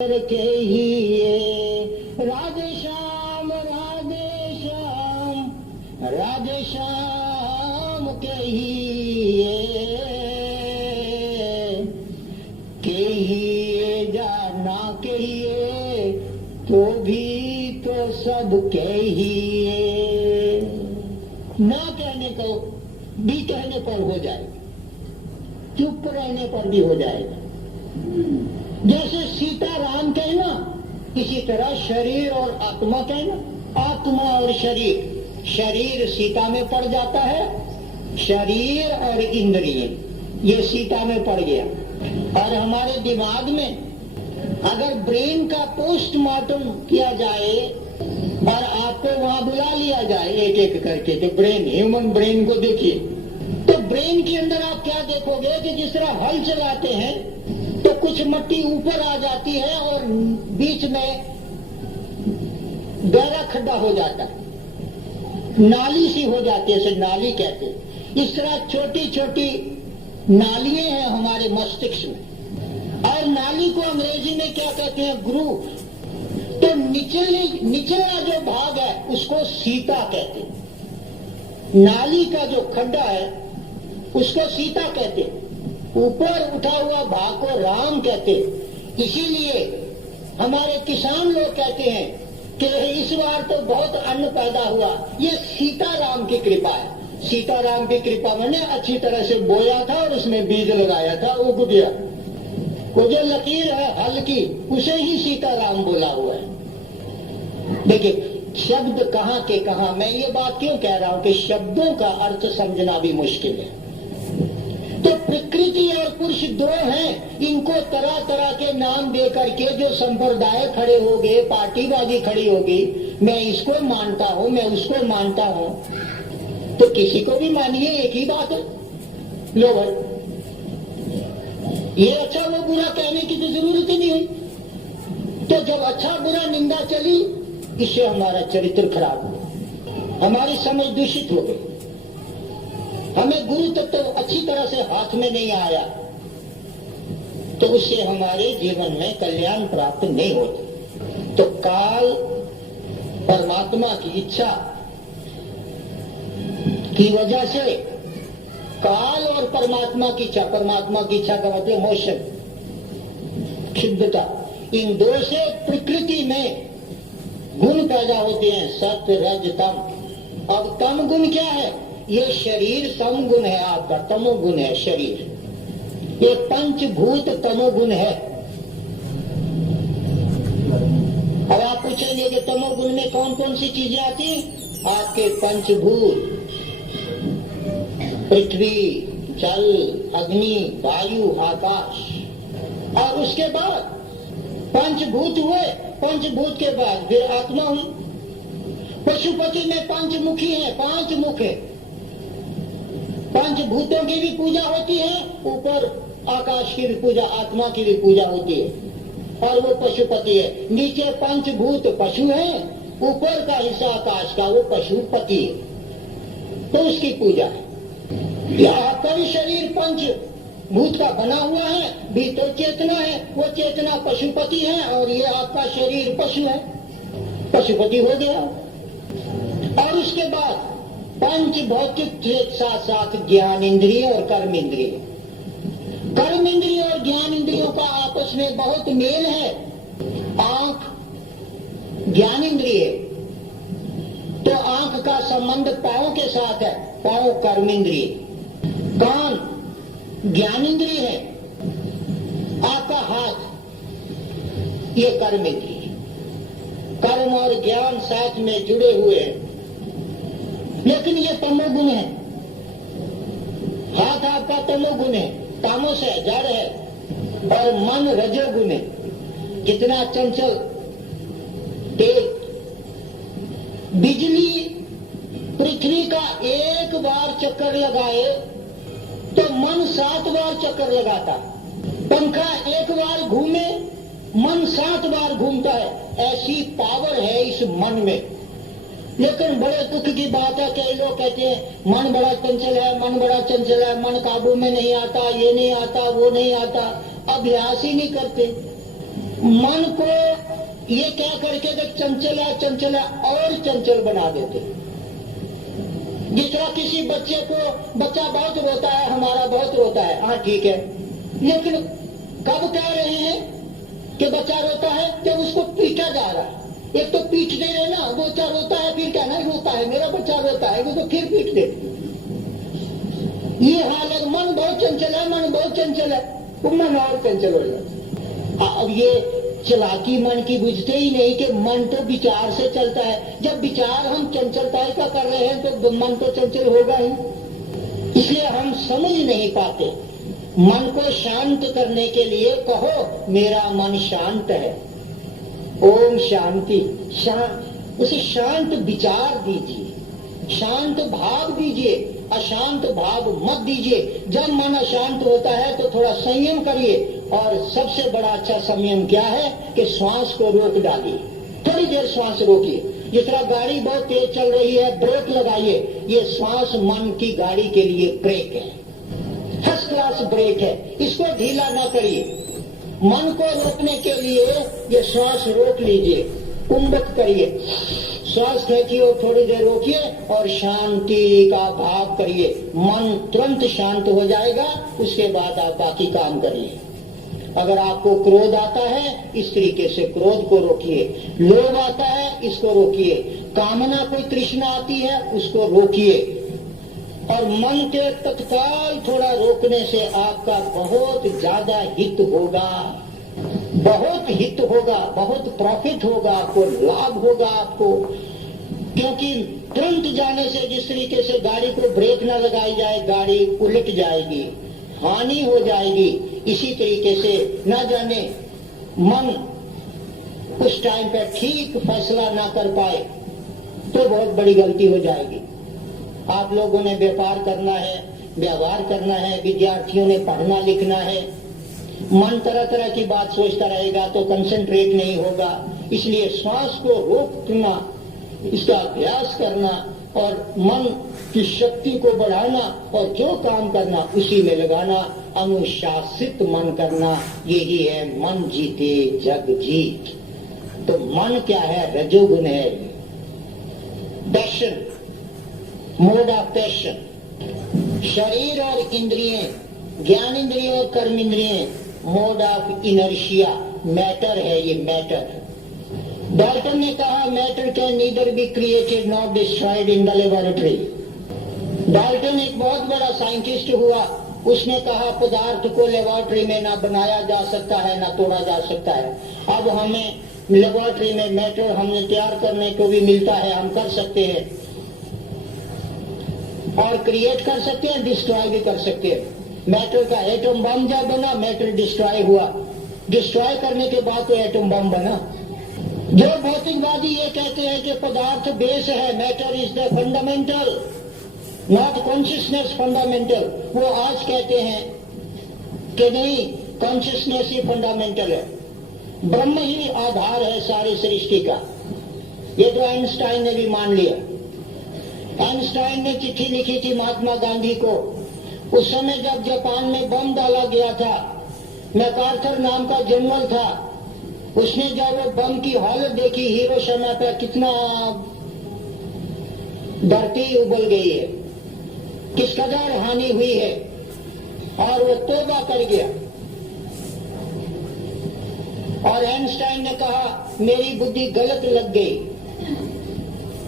के ही ये राधे श्याम राधे श्याम के ही ये जाना के ये तो भी तो सब के ही ये ना कहने को भी कहने पर हो जाएगा, चुप रहने पर भी हो जाएगा। जैसे सीता राम कहना, इसी तरह शरीर और आत्मा कहना। आत्मा और शरीर, शरीर सीता में पड़ जाता है, शरीर और इंद्रिय ये सीता में पड़ गया। और हमारे दिमाग में अगर ब्रेन का पोस्टमार्टम किया जाए और आपको वहां बुला लिया जाए एक एक करके, तो ब्रेन, ह्यूमन ब्रेन को देखिए, तो ब्रेन के अंदर आप क्या देखोगे कि जिस तरह हल चलाते हैं तो कुछ मिट्टी ऊपर आ जाती है और बीच में गहरा खड्डा हो जाता है, नाली सी हो जाती है, इसे नाली कहते हैं। इस तरह छोटी छोटी नालियां हैं हमारे मस्तिष्क में, और नाली को अंग्रेजी में क्या कहते हैं, ग्रूव। तो निचला जो भाग है उसको सीता कहते हैं, नाली का जो खड्डा है उसको सीता कहते हैं, ऊपर उठा हुआ भाग को राम कहते। इसीलिए हमारे किसान लोग कहते हैं कि इस बार तो बहुत अन्न पैदा हुआ, ये सीताराम की कृपा है। सीताराम की कृपा मैंने अच्छी तरह से बोया था और उसमें बीज लगाया था, उग गया। वो जो लकीर है हल की, उसे ही सीताराम बोला हुआ है। देखिए शब्द कहाँ के कहाँ, मैं ये बात क्यों कह रहा हूं कि शब्दों का अर्थ समझना भी मुश्किल है। तो प्रकृति और पुरुष दो हैं, इनको तरह तरह के नाम दे करके जो संप्रदाय खड़े हो गए, पार्टीबाजी खड़ी होगी, मैं इसको मानता हूं, मैं उसको मानता हूं, तो किसी को भी मानिए एक ही बात है। लो भाई, ये अच्छा वो बुरा कहने की तो जरूरत ही नहीं हुई। तो जब अच्छा बुरा निंदा चली, इससे हमारा चरित्र खराब हुआ, हमारी समझ दूषित हो गई, हमें गुरु तत्व तो अच्छी तरह से हाथ में नहीं आया, तो उससे हमारे जीवन में कल्याण प्राप्त नहीं होता। तो काल परमात्मा की इच्छा की वजह से, काल और परमात्मा की इच्छा, परमात्मा की इच्छा का मतलब मोशन, शुद्धता, इन दो से प्रकृति में गुण पैदा होते हैं, सत्य रज तम। अब तम गुण क्या है? ये शरीर तम गुण है, आपका तमोगुण है शरीर, ये पंचभूत तमोगुण है। अब आप पूछेंगे कि तमोगुण में कौन कौन सी चीजें आती हैं? आपके पंचभूत, पृथ्वी, जल, अग्नि, वायु, आकाश, और उसके बाद पंचभूत हुए, पंचभूत के बाद फिर आत्मा हुई। पशुपति में पंचमुखी है, पांच मुख है, पंचभूतों की भी पूजा होती है, ऊपर आकाश की भी पूजा, आत्मा की भी पूजा होती है, और वो पशुपति है। नीचे पंचभूत पशु है, ऊपर का हिस्सा आकाश का वो पशुपति है, तो उसकी पूजा है। आपका भी शरीर पंचभूत का बना हुआ है, भीतर चेतना है, वो चेतना पशुपति है, और ये आपका शरीर पशु है, पशुपति हो गया। और उसके बाद पंच भौतिक के साथ साथ ज्ञान इंद्रिय और कर्म इंद्रिय। कर्म इंद्रिय और ज्ञान इंद्रियों का आपस में बहुत मेल है। आंख ज्ञान इंद्रिय, तो आंख का संबंध पांव के साथ है, पांव कर्म इंद्रिय। कान ज्ञान इंद्रिय है, आपका हाथ ये कर्म इंद्रिय। कर्म और ज्ञान साथ में जुड़े हुए हैं, लेकिन ये तमोगुण है। हाथ आपका तमोगुण है, तामस है, जड़ है, और मन रजोगुण है। कितना चंचल, तेज। बिजली पृथ्वी का एक बार चक्कर लगाए तो मन 7 बार चक्कर लगाता। पंखा एक बार घूमे, मन 7 बार घूमता है। ऐसी पावर है इस मन में। लेकिन बड़े दुख की बात है, कई लोग कहते हैं मन बड़ा चंचल है, मन बड़ा चंचल है, मन काबू में नहीं आता, ये नहीं आता, वो नहीं आता, अभ्यास ही नहीं करते। मन को ये क्या करके देख चंचला और चंचल बना देते। जिस तरह किसी बच्चे को, बच्चा बहुत रोता है, हमारा बहुत रोता है, हाँ ठीक है, लेकिन कब कह रहे हैं कि बच्चा रोता है? जब उसको पीटा जा रहा है। एक तो पीट दे रहे ना, बच्चा रोता है, फिर कहना रोता है, मेरा बच्चा रोता है, वो तो फिर पीट दे। ये हाल है, मन बहुत चंचल है, मन बहुत चंचल है, तो मन और चंचल हो जाता। अब ये चालाकी मन की बुझते ही नहीं कि मन तो विचार से चलता है। जब विचार हम चंचलता का कर रहे हैं तो मन तो चंचल होगा ही। इसलिए हम समझ नहीं पाते। मन को शांत करने के लिए कहो मेरा मन शांत है, ओम शांति। उसे शांत विचार दीजिए, शांत भाव दीजिए, अशांत भाव मत दीजिए। जब मन अशांत होता है तो थोड़ा संयम करिए, और सबसे बड़ा अच्छा संयम क्या है कि श्वास को रोक डालिए, थोड़ी देर श्वास रोकिए। जिस तरह गाड़ी बहुत तेज चल रही है, ब्रेक लगाइए। ये श्वास मन की गाड़ी के लिए ब्रेक है, फर्स्ट क्लास ब्रेक है, इसको ढीला ना करिए। मन को रोकने के लिए ये श्वास रोक लीजिए, कुंभक करिए, श्वास खींचिए और थोड़ी देर रोकिए और शांति का भाव करिए। मन तुरंत शांत हो जाएगा। उसके बाद आप बाकी काम करिए। अगर आपको क्रोध आता है, इस तरीके से क्रोध को रोकिए। लोभ आता है, इसको रोकिए। कामना, कोई तृष्णा आती है, उसको रोकिए। और मन के तत्काल थोड़ा रोकने से आपका बहुत ज्यादा हित होगा, बहुत हित होगा, बहुत प्रॉफिट होगा, आपको लाभ होगा आपको। क्योंकि तुरंत जाने से, जिस तरीके से गाड़ी को ब्रेक न लगाई जाए, गाड़ी उलट जाएगी, हानि हो जाएगी। इसी तरीके से न जाने मन उस टाइम पर ठीक फैसला ना कर पाए तो बहुत बड़ी गलती हो जाएगी। आप लोगों ने व्यापार करना है, व्यवहार करना है, विद्यार्थियों ने पढ़ना लिखना है। मन तरह तरह की बात सोचता रहेगा तो कंसंट्रेट नहीं होगा। इसलिए श्वास को रोकना, इसका अभ्यास करना और मन की शक्ति को बढ़ाना और जो काम करना उसी में लगाना, अनुशासित मन करना, यही है मन जीते जग जीत। तो मन क्या है? रजोगुण है, पैशन, मोड ऑफ पैशन। शरीर और इंद्रिय, ज्ञान इंद्रिय और कर्म इंद्रिय मोड ऑफ इनर्शिया, मैटर है ये, मैटर। डाल्टन ने कहा matter can neither be created not destroyed in the laboratory. Dalton एक बहुत बड़ा साइंटिस्ट हुआ। उसने कहा पदार्थ को लेबोरेटरी में ना बनाया जा सकता है, ना तोड़ा जा सकता है। अब हमें लेबोरेटरी में मैटर हमने तैयार करने को भी मिलता है, हम कर सकते हैं और क्रिएट कर सकते हैं, डिस्ट्रॉय भी कर सकते हैं। मैटर का एटम बम जब बना, मैटर डिस्ट्रॉय हुआ, डिस्ट्रॉय करने के बाद तो एटम बम बना। जो भौतिकवादी ये कहते हैं कि पदार्थ बेस है, matter is the fundamental, not consciousness fundamental, वो आज कहते हैं कि नहीं, कॉन्शियसनेस ही फंडामेंटल है, ब्रह्म ही आधार है सारी सृष्टि का। ये तो आइंस्टाइन ने भी मान लिया। आइंस्टाइन ने चिट्ठी लिखी थी महात्मा गांधी को, उस समय जब जापान में बम डाला गया था। मैकार्थर नाम का जनरल था। उसने जब वो बम की हालत देखी, हिरोशिमा पर कितना धरती उबल गई है, किस कदर हानि हुई है, और वो तौबा कर गया। और आइंस्टाइन ने कहा मेरी बुद्धि गलत लग गई,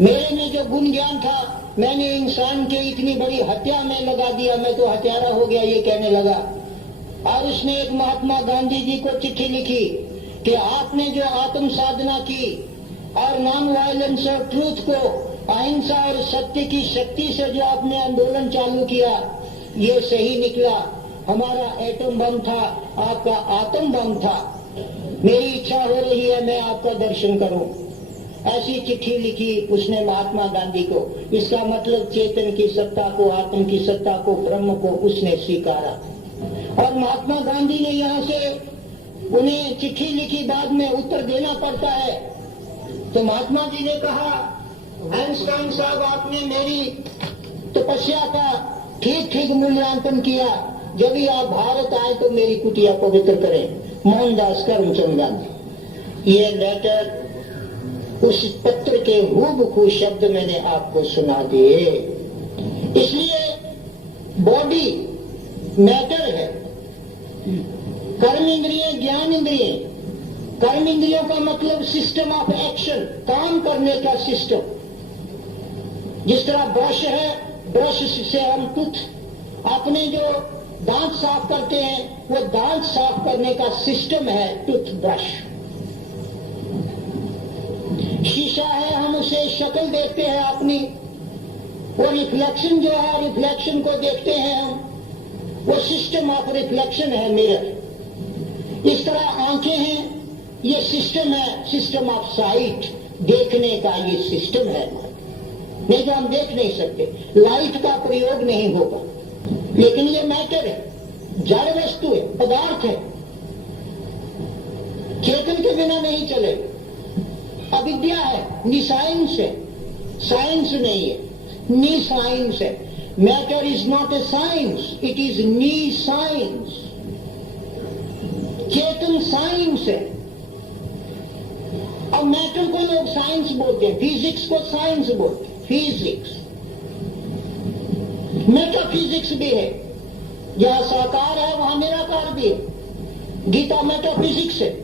मेरे में जो गुण ज्ञान था मैंने इंसान के इतनी बड़ी हत्या में लगा दिया, मैं तो हत्यारा हो गया, ये कहने लगा। और उसने एक महात्मा गांधी जी को चिट्ठी लिखी कि आपने जो आत्म साधना की और नॉन वायलेंस और ट्रूथ को, अहिंसा और सत्य की शक्ति से जो आपने आंदोलन चालू किया, ये सही निकला। हमारा एटम बम था, आपका आत्म बम था। मेरी इच्छा हो रही है मैं आपका दर्शन करूं। ऐसी चिट्ठी लिखी उसने महात्मा गांधी को। इसका मतलब चेतन की सत्ता को, आत्म की सत्ता को, ब्रह्म को उसने स्वीकारा। और महात्मा गांधी ने यहाँ से उन्हें चिट्ठी लिखी, बाद में उत्तर देना पड़ता है। तो महात्मा जी ने कहा आइंस्टाइन साहब, आपने मेरी तपस्या का ठीक ठीक मूल्यांकन किया। जब भी आप भारत आए तो मेरी कुटिया पवित्र करें। मोहनदास करमचंद गांधी। ये लेटर उस पत्र के हूबहू शब्द मैंने आपको सुना दिए। इसलिए बॉडी मैटर है, कर्म इंद्रिय ज्ञान इंद्रिय। कर्म इंद्रियों का मतलब सिस्टम ऑफ एक्शन, काम करने का सिस्टम। जिस तरह ब्रश है, ब्रश से हम टूथ अपने जो दांत साफ करते हैं, वो दांत साफ करने का सिस्टम है टूथ ब्रश। शीशा है, हम उसे शक्ल देखते हैं अपनी, वो रिफ्लेक्शन जो है, रिफ्लेक्शन को देखते हैं हम, वो सिस्टम ऑफ रिफ्लेक्शन है मिरर। इस तरह आंखें हैं, ये सिस्टम है, सिस्टम ऑफ साइट, देखने का ये सिस्टम है। नहीं तो हम देख नहीं सकते, लाइट का प्रयोग नहीं होगा। लेकिन ये मैटर है, जड़ वस्तु है, पदार्थ है, चेतन के बिना नहीं चले। अविद्या है, निसाइंस है, साइंस नहीं है, नी साइंस है। Matter is not a science, it is knee science. Chetan science है। और मैटर को लोग साइंस बोलते हैं, फिजिक्स को साइंस बोलते हैं, फिजिक्स। मेटाफिजिक्स भी है, जहां साकार है वहां निराकार भी है। गीता मेटाफिजिक्स है।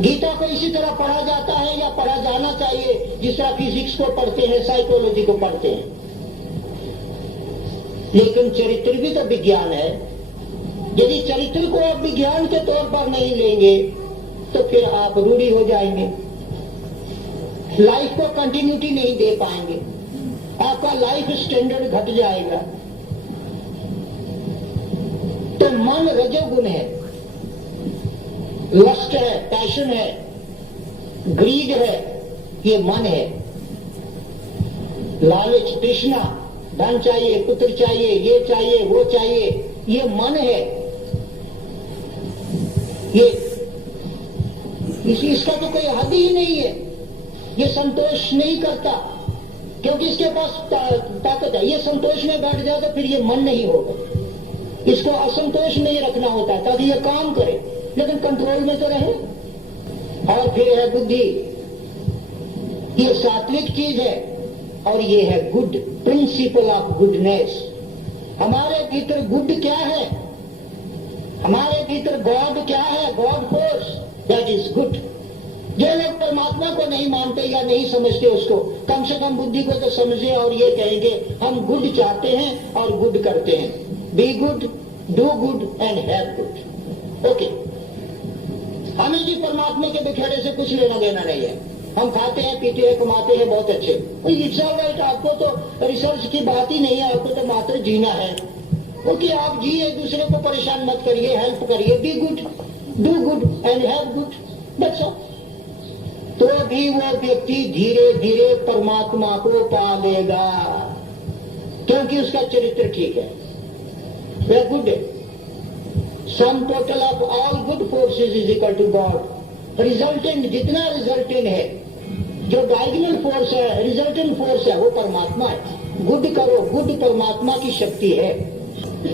गीता को इसी तरह पढ़ा जाता है या पढ़ा जाना चाहिए जिस तरह फिजिक्स को पढ़ते हैं, साइकोलॉजी को पढ़ते हैं। लेकिन चरित्र भी तो विज्ञान है। यदि चरित्र को आप विज्ञान के तौर पर नहीं लेंगे तो फिर आप रूढ़ी हो जाएंगे, लाइफ को कंटिन्यूटी नहीं दे पाएंगे, आपका लाइफ स्टैंडर्ड घट जाएगा। तो मन रजोगुण है, लस्ट है, पैशन है, ग्रीड है, ये मन है। लालच, तृष्णा, धन चाहिए, पुत्र चाहिए, ये चाहिए, वो चाहिए, ये मन है। ये इसका तो कोई हद ही नहीं है। ये संतोष नहीं करता क्योंकि इसके पास ताकत है। ये संतोष में बैठ जाए तो फिर ये मन नहीं होगा। इसको असंतोष नहीं रखना होता है ताकि ये काम करे, लेकिन कंट्रोल में तो रहे। और फिर है बुद्धि, ये सात्विक चीज है और ये है गुड, प्रिंसिपल ऑफ गुडनेस। हमारे भीतर गुड क्या है? हमारे भीतर गॉड क्या है? God force, that is good. जो लोग परमात्मा को नहीं मानते या नहीं समझते, उसको कम से कम बुद्धि को तो समझे और ये कहेंगे हम गुड चाहते हैं और गुड करते हैं। Be good, do good and have good. Okay, हमें जी परमात्मा के बिखेरे से कुछ लेना देना नहीं है। हम खाते हैं, पीते हैं, कमाते हैं, बहुत अच्छे। It's all right. आपको तो रिसर्च की बात ही नहीं है, आपको तो मात्र जीना है। ओके, आप जिए, दूसरे को परेशान मत करिए, हेल्प करिए। Be good, do good and have good, that's all. तो भी वो व्यक्ति धीरे धीरे परमात्मा को पा लेगा क्योंकि उसका चरित्र ठीक है, वह गुड है। Sum total of all good forces is equal to God. Resultant, जितना रिजल्टेंट है, जो डायगोनल फोर्स है, रिजल्टेंट फोर्स है, वो परमात्मा है। गुड करो, गुड परमात्मा की शक्ति है।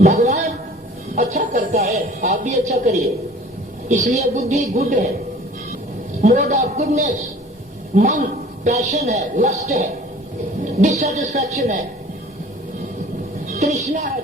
भगवान अच्छा करता है, आप भी अच्छा करिए। इसलिए बुद्धि गुड है। मोड ऑफ गुडनेस, मन पैशन है, लस्ट है, डिससेटिस्फैक्शन है, तृष्णा है,